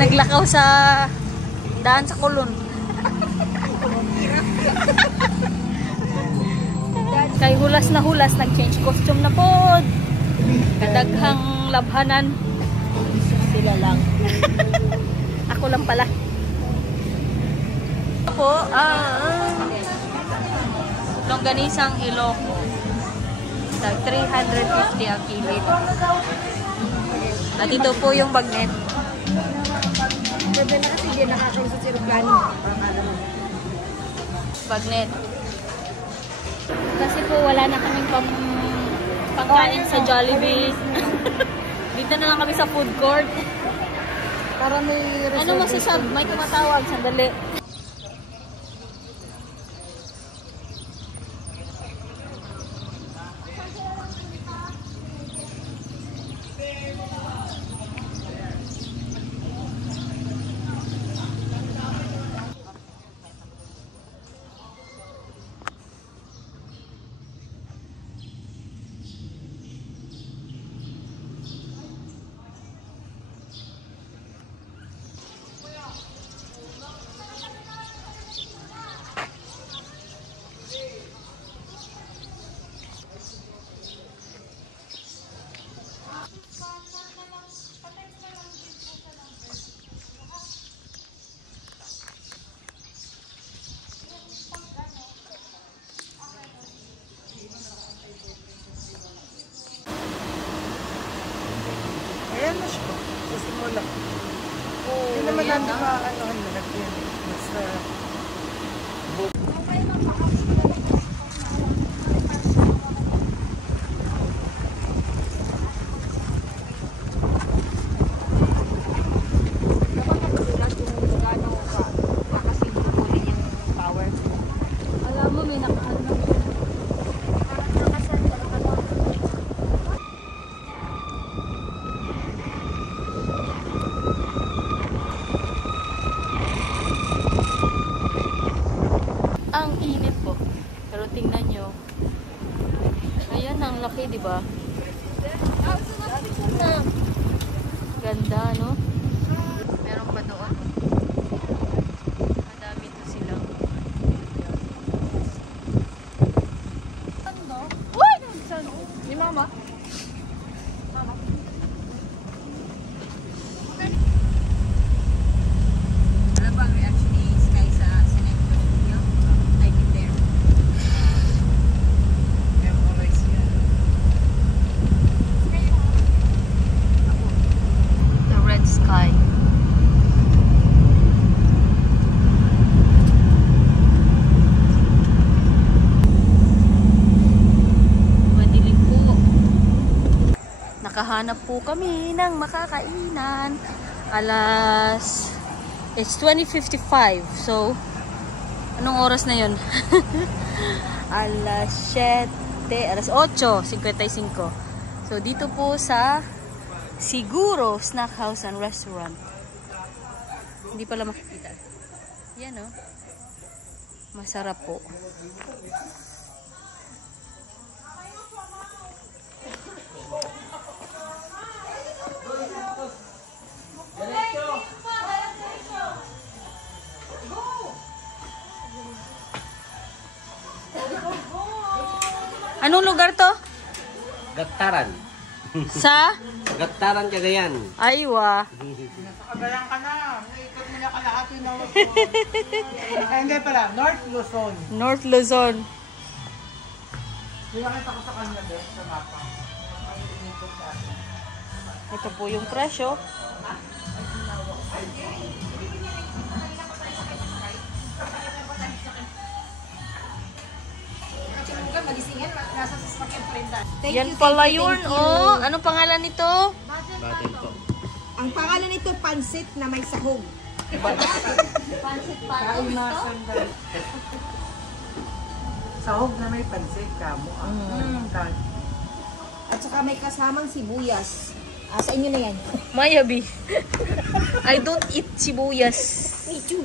Naglakaw sa daan sa kulon. Kay hulas na hulas, nag-change costume na po. Kadaghang labhanan. Sila lang. Ako lang pala. Po, longganisang Ilocos. Tag 350 ang kilid. At ito po yung bagnet. Pwede na kasi hindi nakakausap si Ruplano. Bagnet. Kasi po wala na kaming pangkain sa Jollibee. Dito na lang kami sa food court. Para may Ano masasabi? May tumatawag. Sandali. Ayan na siya. Sa simula. Hindi naman natin ano nalagyan. Basta Alam mo, may nakahanap. Ang init po. Pero tingnan nyo. Ayan, ang laki, di ba? Ganda, no? Meron pa doon. Madami to silang. What? ni Mama. Alam ba ang reaction ni Sky sa Senecto niyo? Like it there. Memorize yan. The red sky. Madilim po. Nakahanap po kami ng makakainan. It's 20:55. So, anong oras na yun? alas 8:55. So, dito po sa Siguro Snack House and Restaurant. Hindi pala makikita. Yan, oh. Masarap po. Anong lugar to? Gattaran. Sa? Gattaran, Cagayan. Aywa. Nakagalang ka na. Naikot mo na kalahati na Luzon. Hindi pala. North Luzon. North Luzon. Pinakita ko sa kanya din sa mapa. Ito po yung presyo. Yan pala yun, oh. Anong pangalan nito? Batin po. Ang pangalan nito, pansit na may sahog. Pansit pato ito? Sahog na may pansit kamo. At saka may kasamang sibuyas. Sa inyo na yan. Mayabi. I don't eat sibuyas. Me too.